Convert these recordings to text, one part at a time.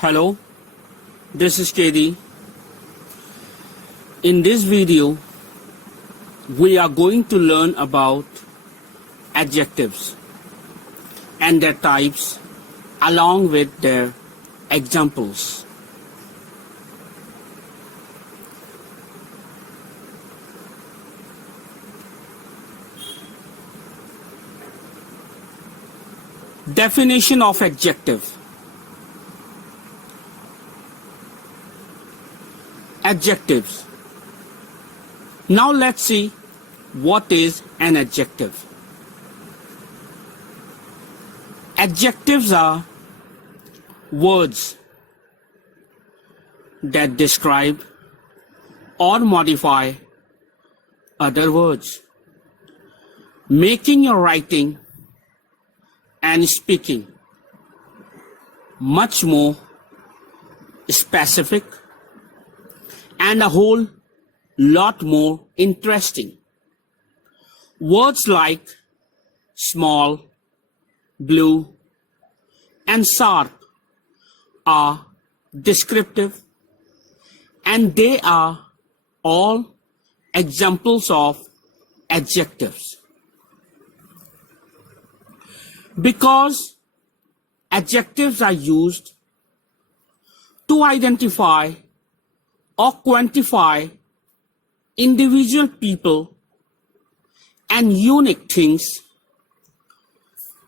Hello, this is KD. In this video, we are going to learn about adjectives and their types along with their examples. Definition of adjective. Adjectives. Now let's see what is an adjective. Adjectives are words that describe or modify other words, making your writing and speaking much more specific and a whole lot more interesting. Words like small, blue, and sharp are descriptive, and they are all examples of adjectives. Because adjectives are used to identify or quantify individual people and unique things,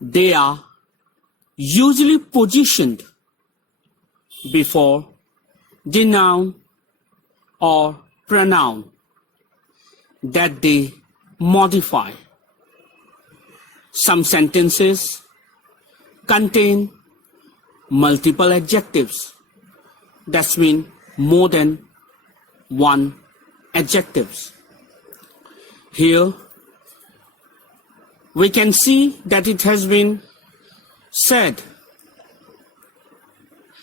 they are usually positioned before the noun or pronoun that they modify. Some sentences contain multiple adjectives. That means more than one adjectives. Here we can see that it has been said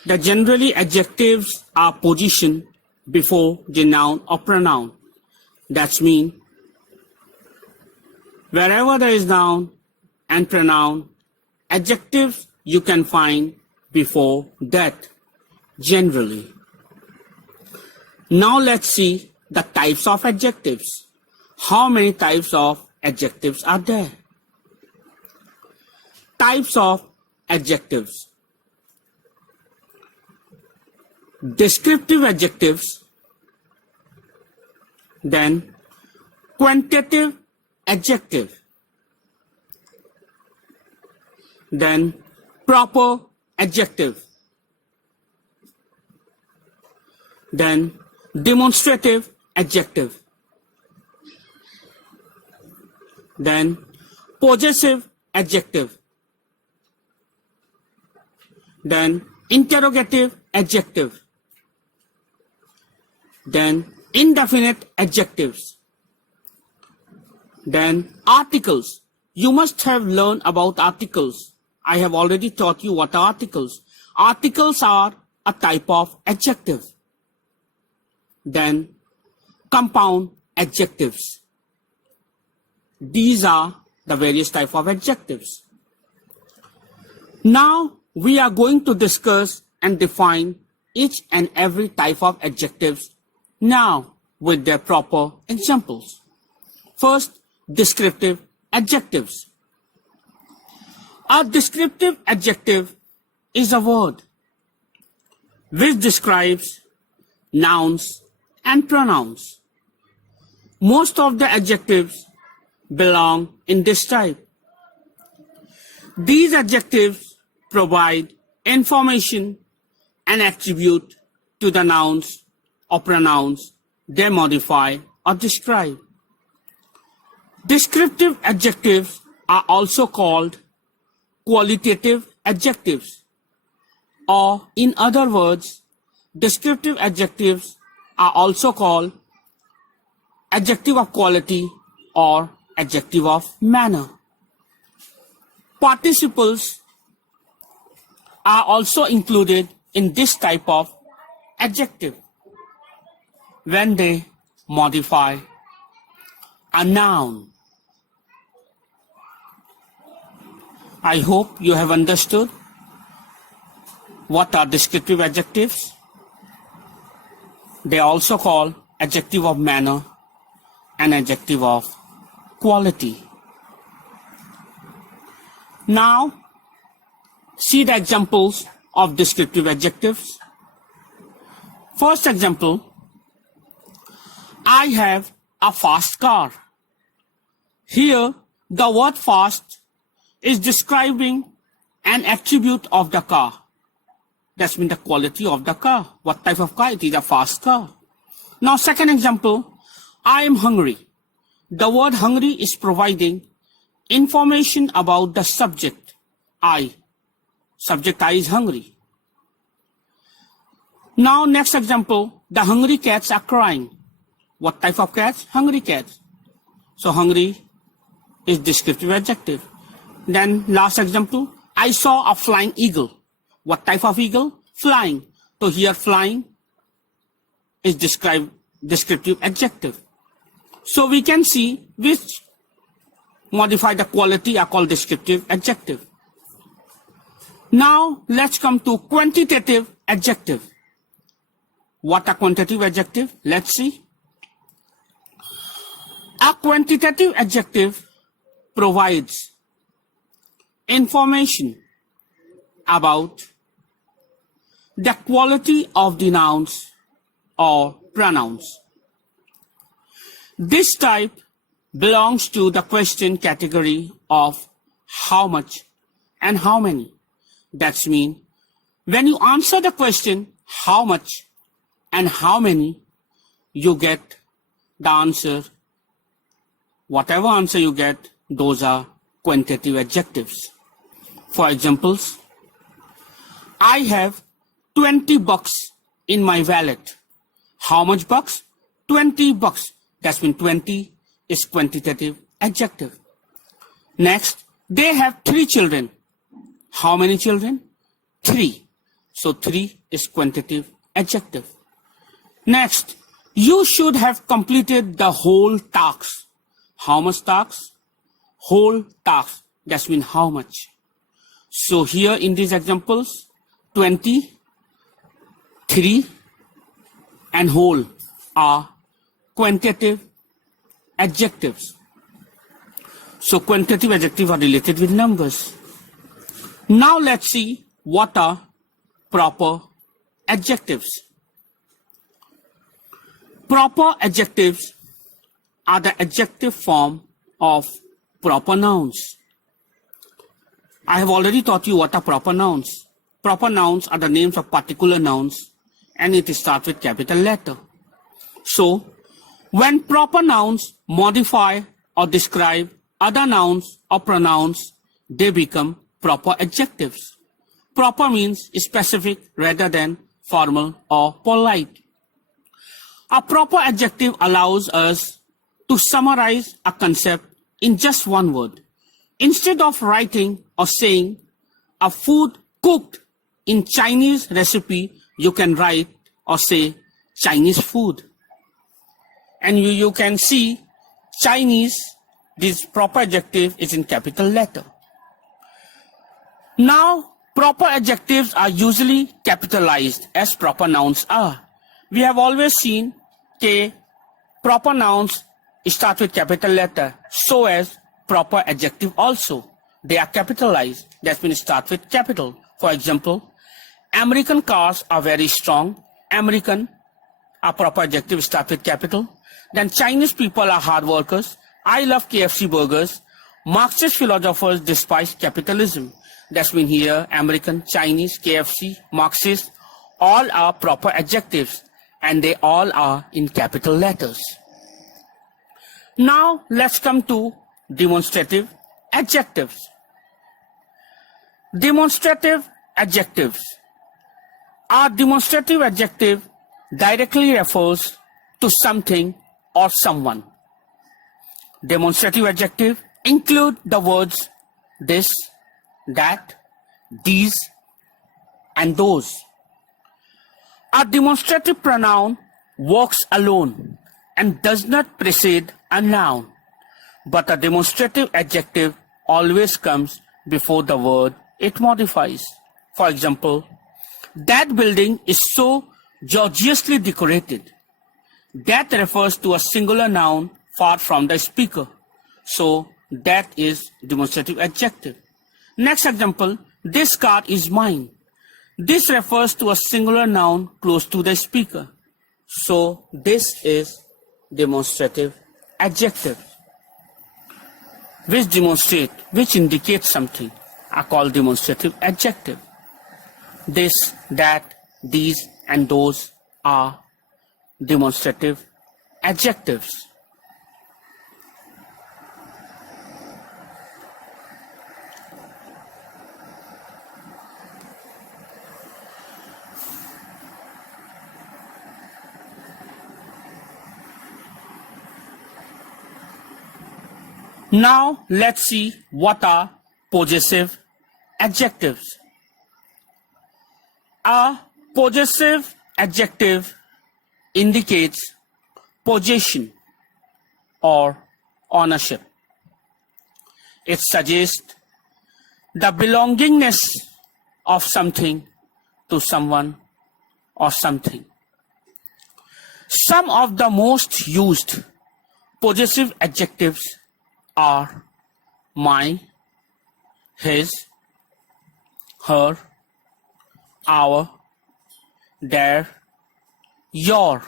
that generally adjectives are positioned before the noun or pronoun. That means wherever there is noun and pronoun, adjectives you can find before that generally. Now let's see the types of adjectives. How many types of adjectives are there? Types of adjectives. Descriptive adjectives, then quantitative adjective, then proper adjective, then demonstrative adjective, then possessive adjective, then interrogative adjective, then indefinite adjectives, then articles. You must have learned about articles. I have already taught you what are articles. Articles are a type of adjective. Then compound adjectives. These are the various types of adjectives. Now we are going to discuss and define each and every type of adjectives now with their proper examples. First, descriptive adjectives. A descriptive adjective is a word which describes nouns and pronouns. Most of the adjectives belong in this type. These adjectives provide information and attribute to the nouns or pronouns they modify or describe. Descriptive adjectives are also called qualitative adjectives, or in other words, descriptive adjectives are also called adjective of quality or adjective of manner. Participles are also included in this type of adjective when they modify a noun. I hope you have understood. What are descriptive adjectives? They are also called adjective of manner and adjective of quality. Now, see the examples of descriptive adjectives. First example, I have a fast car. Here, the word fast is describing an attribute of the car. That's mean the quality of the car. What type of car? It is a fast car. Now, second example, I am hungry. The word hungry is providing information about the subject, I. Subject I is hungry. Now, next example, the hungry cats are crying. What type of cats? Hungry cats. So, hungry is descriptive adjective. Then, last example, I saw a flying eagle. What type of eagle? Flying. So, here flying is descriptive adjective. So, we can see which modify the quality are called descriptive adjective. Now, let's come to quantitative adjective. What are quantitative adjective? Let's see. A quantitative adjective provides information about the quality of the nouns or pronouns. This type belongs to the question category of how much and how many. That's mean when you answer the question how much and how many, you get the answer. Whatever answer you get, those are quantitative adjectives. For examples, I have 20 bucks in my wallet. How much bucks? 20 bucks. That's mean 20 is quantitative adjective. Next, they have 3 children. How many children? 3. So 3 is quantitative adjective. Next, you should have completed the whole task. How much task? Whole task. That means how much. So here in these examples, 20, 3 and whole are quantitative adjectives. So quantitative adjectives are related with numbers. Now let's see what are proper adjectives. Proper adjectives are the adjective form of proper nouns. I have already taught you what are proper nouns. Proper nouns are the names of particular nouns and it starts with capital letter. So, when proper nouns modify or describe other nouns or pronouns, they become proper adjectives. Proper means specific rather than formal or polite. A proper adjective allows us to summarize a concept in just one word. Instead of writing or saying a food cooked in Chinese recipe, you can write or say Chinese food. And you can see Chinese, this proper adjective is in capital letter. Now, proper adjectives are usually capitalized as proper nouns are. We have always seen that proper nouns start with capital letter, so as proper adjective also. They are capitalized. That means start with capital. For example, American cars are very strong. American, a proper adjective, start with capital. Then Chinese people are hard workers. I love KFC burgers. Marxist philosophers despise capitalism. That's mean here American, Chinese, KFC, Marxist, all are proper adjectives and they all are in capital letters. Now let's come to demonstrative adjectives. Demonstrative adjectives. A demonstrative adjective directly refers to something or someone. Demonstrative adjective include the words this, that, these, and those. A demonstrative pronoun works alone and does not precede a noun, but a demonstrative adjective always comes before the word it modifies. For example, That building is so gorgeously decorated. That refers to a singular noun far from the speaker. So that is demonstrative adjective. Next example, this car is mine. This refers to a singular noun close to the speaker. So this is demonstrative adjective, which indicates something, are called demonstrative adjective. This, that, these, and those are demonstrative adjectives. Now let's see what are possessive adjectives. A possessive adjective indicates possession or ownership. It suggests the belongingness of something to someone or something. Some of the most used possessive adjectives are my, his, her, our, their, your.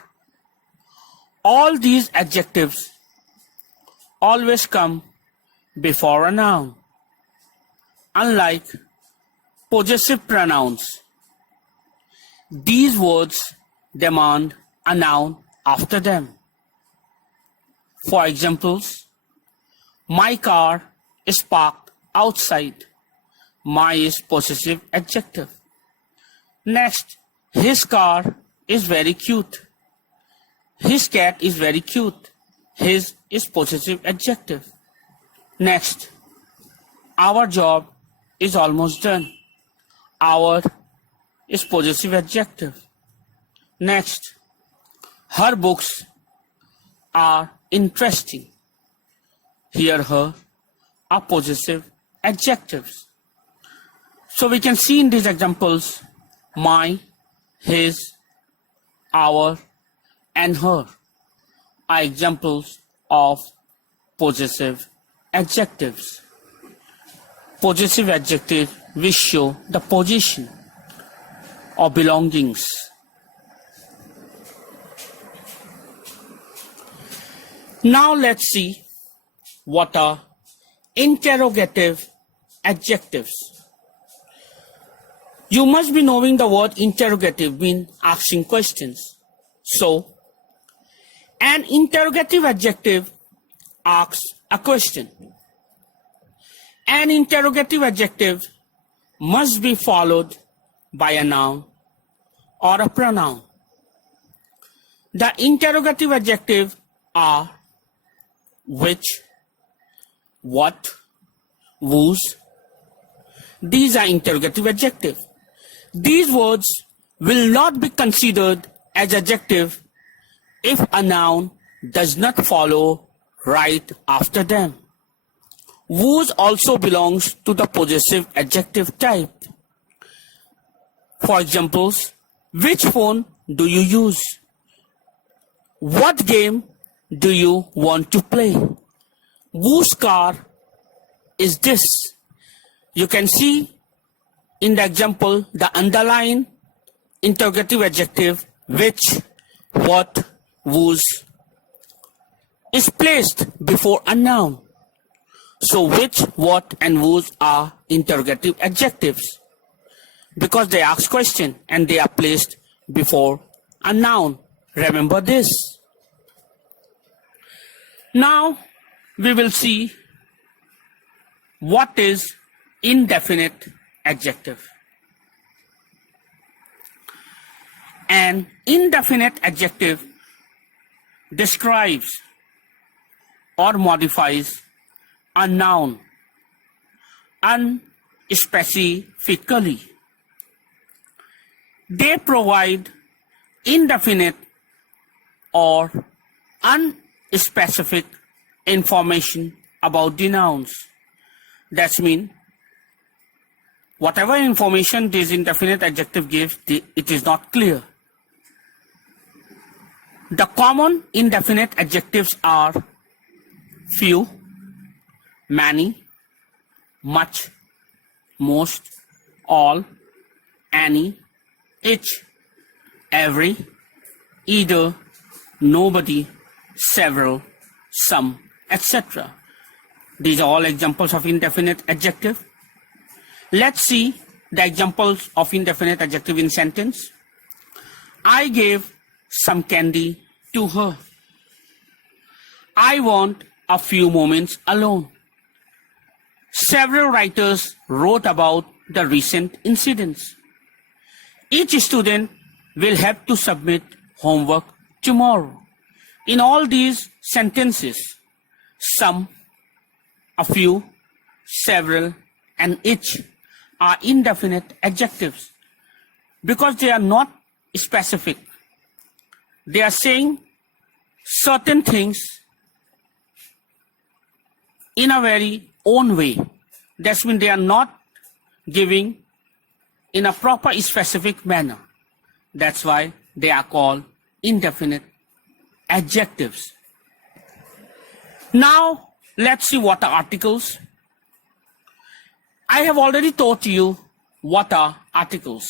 All these adjectives always come before a noun, unlike possessive pronouns. These words demand a noun after them. For examples, my car is parked outside. My is possessive adjective. Next, his car is very cute. His cat is very cute. His is possessive adjective. Next, our job is almost done. Our is possessive adjective. Next, her books are interesting. Here, her are possessive adjectives. So we can see in these examples, my, his, our, and her are examples of possessive adjectives. Possessive adjectives which show the position or belongings. Now let's see what are interrogative adjectives. You must be knowing the word interrogative means asking questions. So, an interrogative adjective asks a question. An interrogative adjective must be followed by a noun or a pronoun. The interrogative adjectives are which, what, whose. These are interrogative adjectives. These words will not be considered as adjective if a noun does not follow right after them. Whose also belongs to the possessive adjective type. For examples, which phone do you use? What game do you want to play? Whose car is this? You can see in the example the underlined interrogative adjective which, what, whose is placed before a noun. So which, what, and whose are interrogative adjectives because they ask question and they are placed before a noun. Remember this. Now we will see what is indefinite adjective. An indefinite adjective describes or modifies a noun unspecifically. They provide indefinite or unspecific information about the nouns. That means whatever information this indefinite adjective gives, it is not clear. The common indefinite adjectives are few, many, much, most, all, any, each, every, either, nobody, several, some, etc. These are all examples of indefinite adjective. Let's see the examples of indefinite adjective in sentence. I gave some candy to her. I want a few moments alone. Several writers wrote about the recent incidents. Each student will have to submit homework tomorrow. In all these sentences, some, a few, several, and each are indefinite adjectives because they are not specific. They are saying certain things in a very own way. That means they are not giving in a proper specific manner. That's why they are called indefinite adjectives. Now, let's see what are articles. I have already taught you what are articles.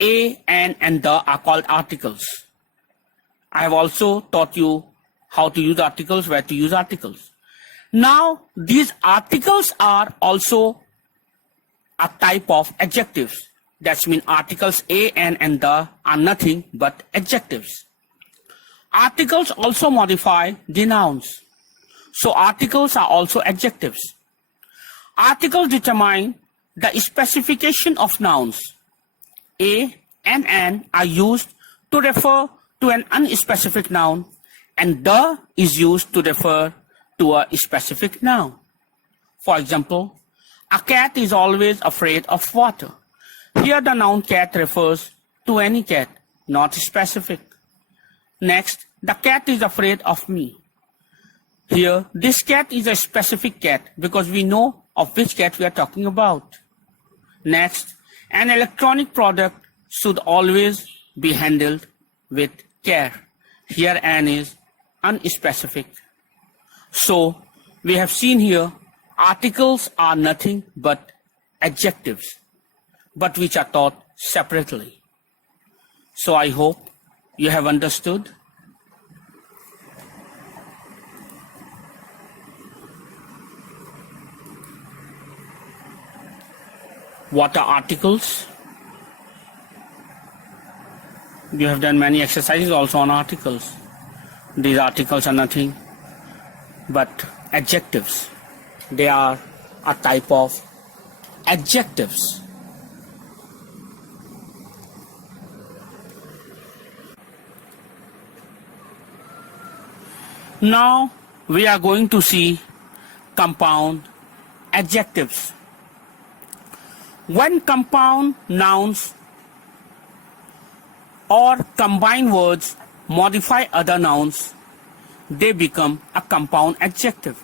A, an, and the are called articles. I have also taught you how to use articles, where to use articles. Now, these articles are also a type of adjectives. That means articles A, an, and the are nothing but adjectives. Articles also modify the nouns. So articles are also adjectives. Articles determine the specification of nouns. A and an are used to refer to an unspecific noun, and the is used to refer to a specific noun. For example, a cat is always afraid of water. Here the noun cat refers to any cat, not specific. Next, the cat is afraid of me. Here, this cat is a specific cat because we know of which cat we are talking about. Next, an electronic product should always be handled with care. Here an is unspecific. So, we have seen here articles are nothing but adjectives, but which are taught separately. So I hope you have understood. What are articles? You have done many exercises also on articles. These articles are nothing but adjectives. They are a type of adjectives. Now we are going to see compound adjectives. When compound nouns or combined words modify other nouns, they become a compound adjective.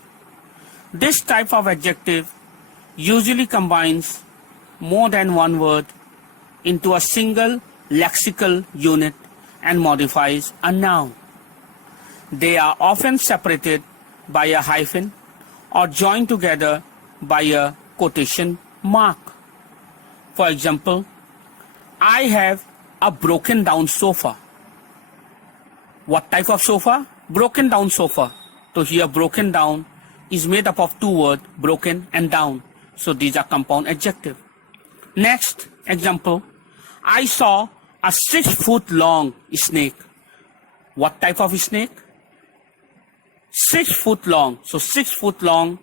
This type of adjective usually combines more than one word into a single lexical unit and modifies a noun. They are often separated by a hyphen or joined together by a quotation mark. For example, I have a broken down sofa. What type of sofa? Broken down sofa. So here broken down is made up of two words, broken and down. So these are compound adjective. Next example, I saw a 6-foot long snake. What type of snake? 6 foot long. So 6 foot long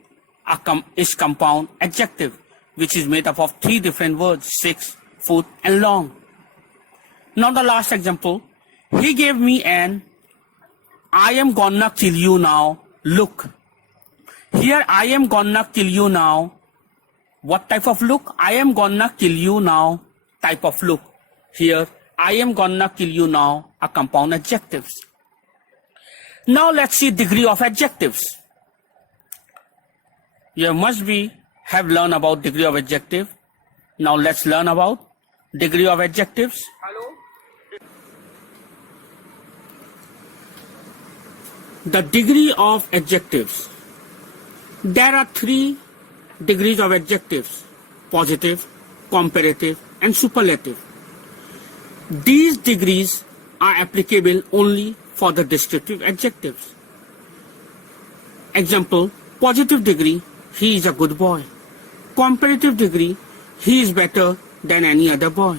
is compound adjective, which is made up of three different words, 6, foot, and long. Now the last example, he gave me an I am gonna kill you now look. Here I am gonna kill you now. What type of look? I am gonna kill you now type of look. Here I am gonna kill you now are compound adjectives. Now let's see degree of adjectives. You must be have learned about degree of adjective. Now let's learn about degree of adjectives. The degree of adjectives. There are three degrees of adjectives: positive, comparative, and superlative. These degrees are applicable only for the descriptive adjectives. Example: positive degree, he is a good boy. Comparative degree, he is better than any other boy.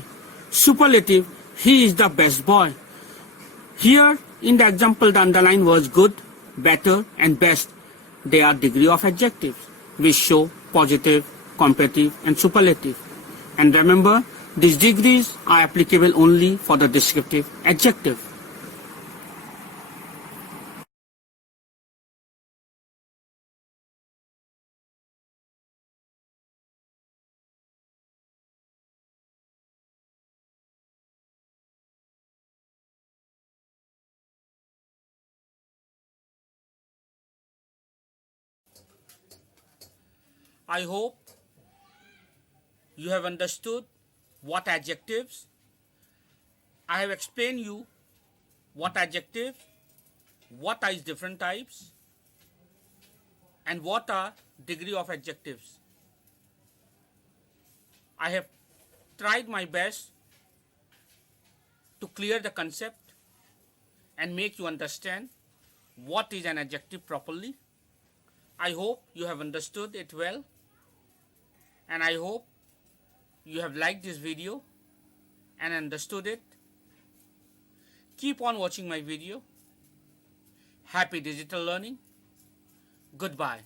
Superlative, he is the best boy. Here in the example, the underlined words good, better, and best, they are degree of adjectives which show positive, comparative, and superlative. And remember, these degrees are applicable only for the descriptive adjective. I hope you have understood what adjectives. I have explained you what adjective, what are its different types, and what are degree of adjectives. I have tried my best to clear the concept and make you understand what is an adjective properly. I hope you have understood it well, and I hope you have liked this video and understood it. Keep on watching my video. Happy digital learning. Goodbye.